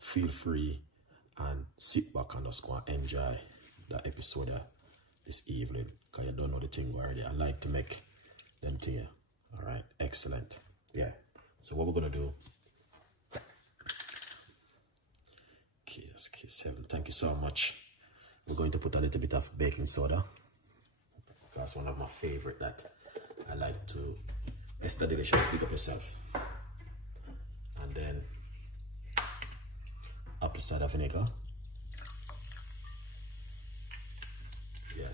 feel free and sit back and just go and enjoy the episode this evening, because you don't know the thing already. I like to make them thing. All right, excellent. Yeah, so what we're gonna do, K7, thank you so much. We're going to put a little bit of baking soda, because one of my favorite that I like to. Esther Delicious, pick up yourself. And then apple cider vinegar. Yeah.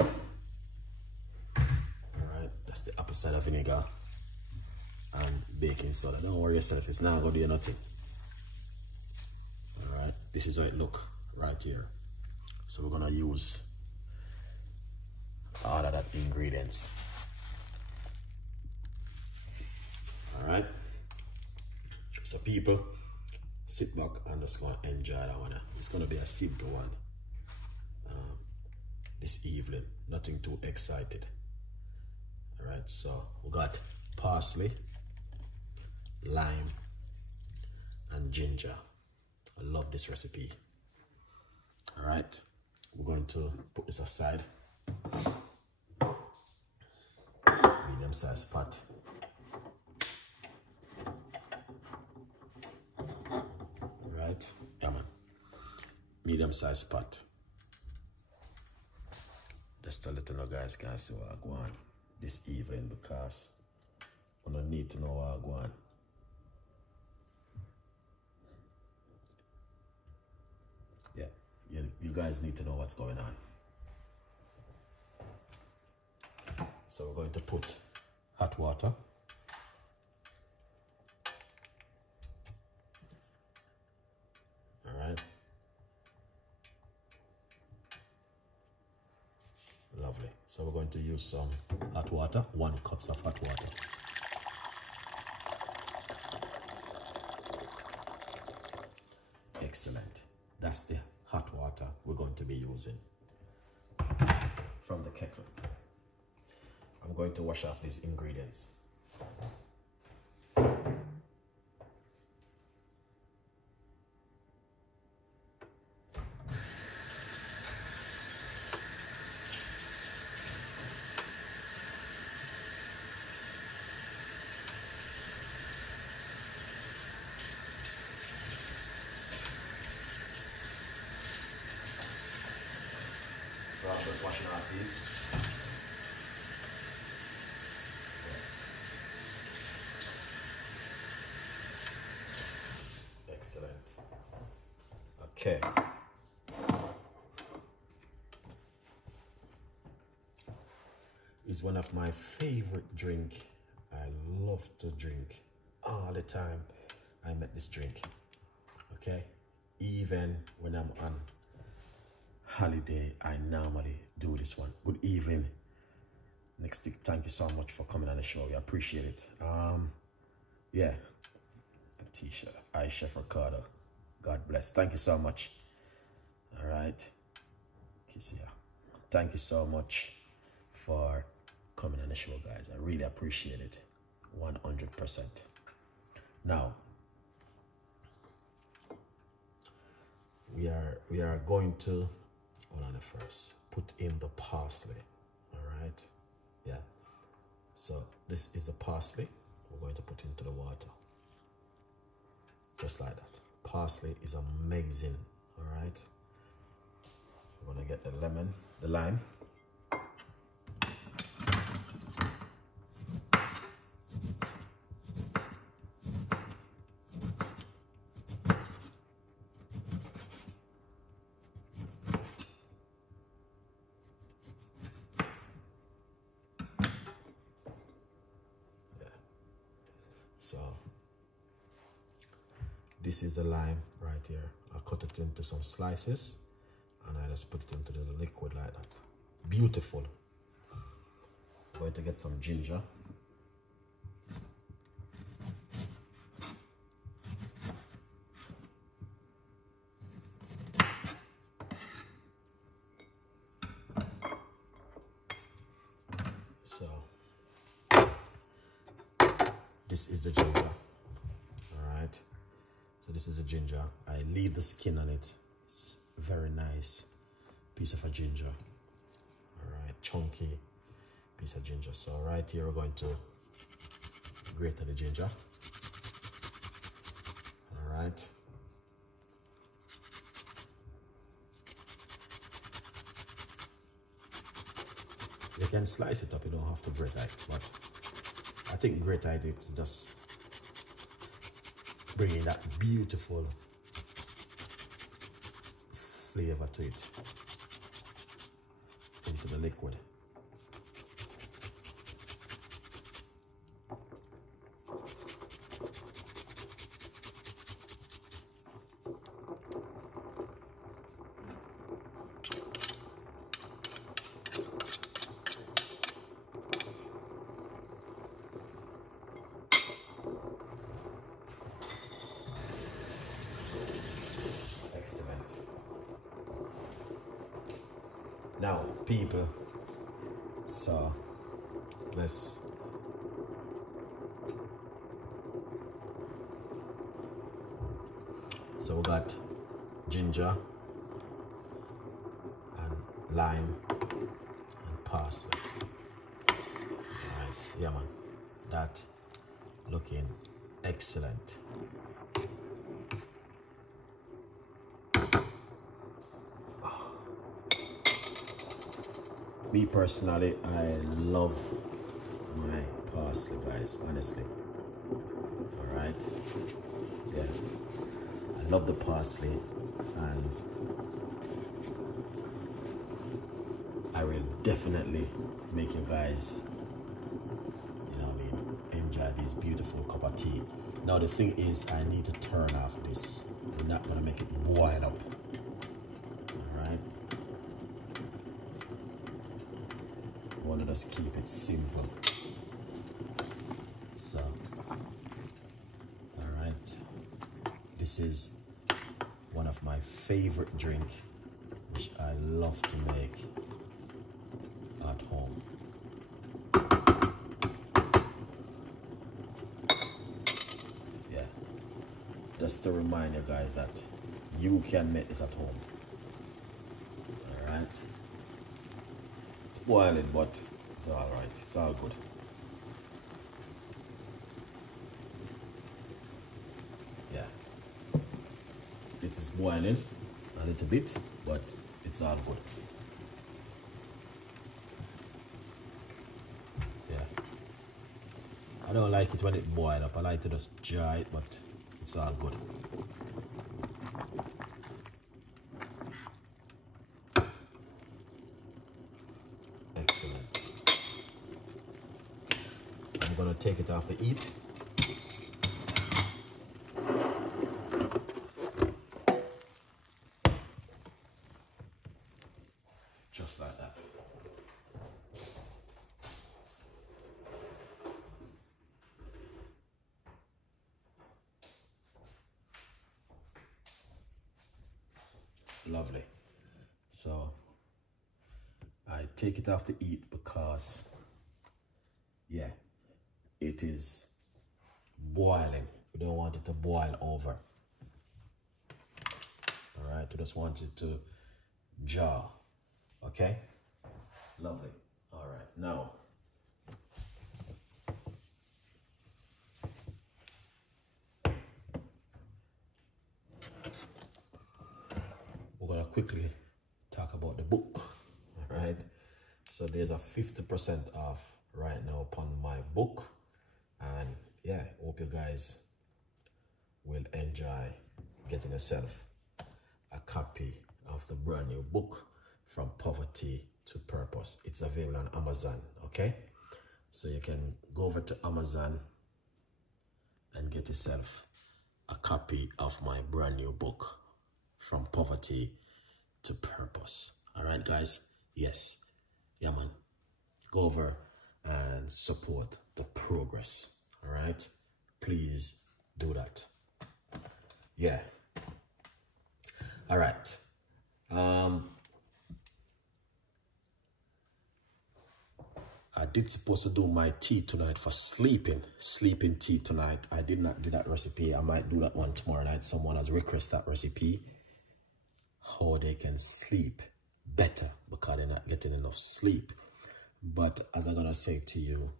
Alright, that's the apple cider vinegar and baking soda. Don't worry yourself, it's not gonna do nothing. Alright, this is how it look right here. So we're gonna use all of that ingredients. Alright, so people, sit back and just go and enjoy that one. It's gonna be a simple one this evening, nothing too excited. Alright, so we got parsley, lime, and ginger. I love this recipe. Alright, we're going to put this aside. Medium size pot. Right, yeah man. Medium size pot. Just to let you know guys can see what I go on this evening, because I don't need to know what I go on. Yeah, you guys need to know what's going on. So we're going to put hot water. All right. Lovely. So we're going to use some hot water, 1 cup of hot water. Excellent. That's the hot water we're going to be using from the kettle. I'm going to wash off these ingredients. So I'm just washing off these. Excellent. Okay. It's one of my favorite drink. I love to drink all the time. I make this drink. Okay. Even when I'm on holiday, I normally do this one. Good evening. Next thing, thank you so much for coming on the show. We appreciate it. Yeah. T-shirt, I Chef Ricardo. God bless. Thank you so much. All right. Thank you so much for coming on the show, guys. I really appreciate it. 100%. Now, we are going to, hold on first, put in the parsley. All right. Yeah. So this is the parsley we're going to put into the water. Just like that. Parsley is amazing. All right. We're gonna get the lemon, the lime. So this is the lime right here. I cut it into some slices and I just put it into the liquid like that. Beautiful. I'm going to get some ginger. this is the ginger. All right, so this is the ginger. I leave the skin on it. It's a very nice piece of a ginger. All right, chunky piece of ginger. So right here we're going to grate the ginger. All right. You can slice it up, you don't have to grate it, but I think grate it is just bringing that beautiful flavor to it, into the liquid. Now, people, so let's we got ginger and lime and parsley. All right, yeah, man, that looking excellent. Me personally, I love my parsley, guys, honestly. All right, yeah, I love the parsley, and I will definitely make you guys, you know what I mean, enjoy this beautiful cup of tea. Now the thing is, I need to turn off this. I'm not gonna make it boil up. All right. I want to just keep it simple. So, all right. This is one of my favorite drink, which I love to make at home. Yeah. Just to remind you guys that you can make this at home. All right. It's boiling, but it's all right. It's all good. Yeah. It is boiling a little bit, but it's all good. Yeah. I don't like it when it boils up. I like to just jar it, but it's all good. Excellent. I'm gonna take it off the heat. Just like that. Lovely. So I take it off the heat because, yeah, it is boiling. We don't want it to boil over. All right, we just want it to jar. Okay, lovely. All right, now we're gonna quickly talk about the book. All right, so there's a 50% off right now upon my book, and yeah, hope you guys will enjoy getting yourself a copy of the brand new book, From Poverty to Purpose. It's available on Amazon. Okay, so you can go over to Amazon and get yourself a copy of my brand new book, From Poverty to Purpose. All right, guys. Yes, yeah, man, go over and support the progress. All right, please do that. Yeah. All right. I did supposed to do my tea tonight for sleeping tea tonight. I did not do that recipe. I might do that one tomorrow night. Someone has requested that recipe, how they can sleep better because they're not getting enough sleep. But as I'm gonna say to you,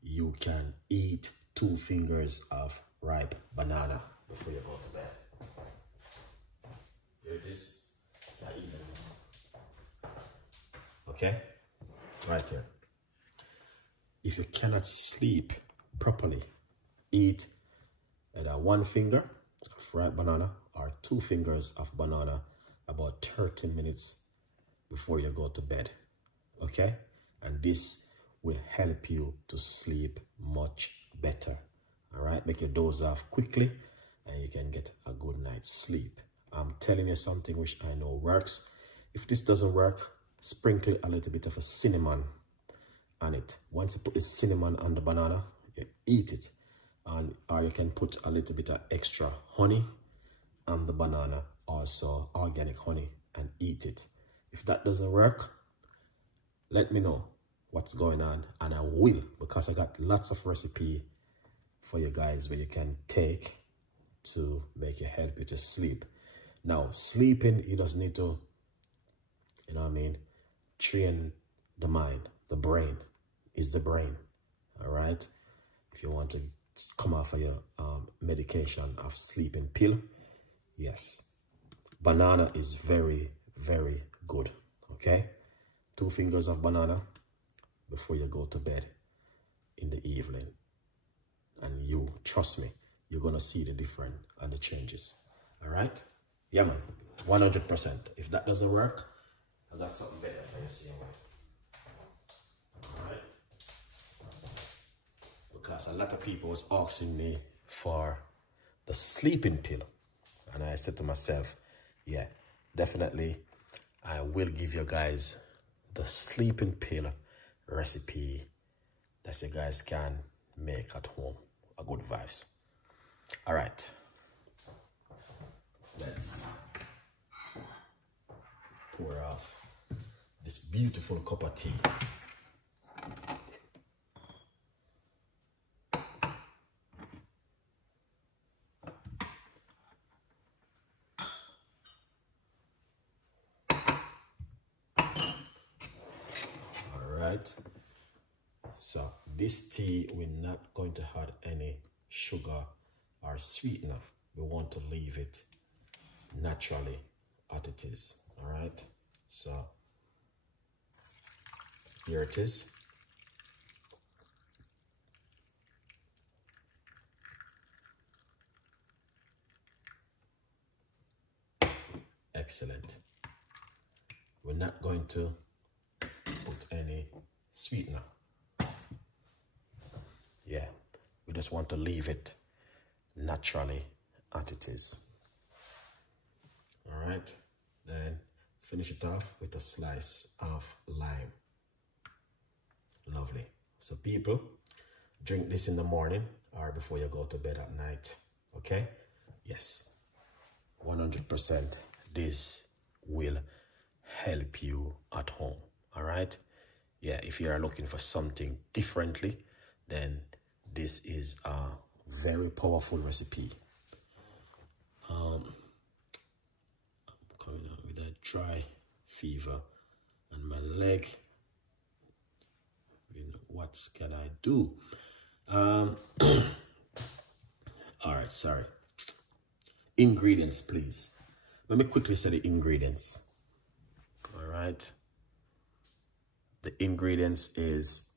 you can eat 2 fingers of ripe banana before you go to bed. Here it is. Okay, right here. If you cannot sleep properly, eat either 1 finger of ripe banana or 2 fingers of banana about 30 minutes before you go to bed. Okay, and this will help you to sleep much better. All right, make your doze off quickly and you can get a good night's sleep. I'm telling you something which I know works. If this doesn't work, sprinkle a little bit of a cinnamon on it. Once you put the cinnamon on the banana, you eat it. Or you can put a little bit of extra honey on the banana, also organic honey, and eat it. If that doesn't work, let me know what's going on and I will, because I got lots of recipe for you guys where you can take to make you help you to sleep. Now, sleeping, you just need to, you know what I mean, train the mind. The brain is the brain, all right? If you want to come off of your medication of sleeping pill, yes, banana is very, very good, okay? 2 fingers of banana before you go to bed in the evening. And you, trust me, you're going to see the difference and the changes, all right? Yeah, man, 100%. If that doesn't work, I got something better for you, same way. All right? Because a lot of people was asking me for the sleeping pill. And I said to myself, yeah, definitely, I will give you guys the sleeping pill recipe that you guys can make at home. A good vibes. All right. Let's pour off this beautiful cup of tea. All right. So this tea, we're not going to add any sugar or sweetener. We want to leave it naturally as it is. All right. So here it is. Excellent. We're not going to put any sweetener. Yeah, we just want to leave it naturally as it is. All right, then finish it off with a slice of lime. Lovely. So people, drink this in the morning or before you go to bed at night. Okay? Yes, 100%. This will help you at home. All right? Yeah, if you are looking for something differently, then this is a very powerful recipe. I'm coming out with a dry fever on my leg. What can I do? All right, sorry. Ingredients, please. Let me quickly say the ingredients. All right. The ingredients is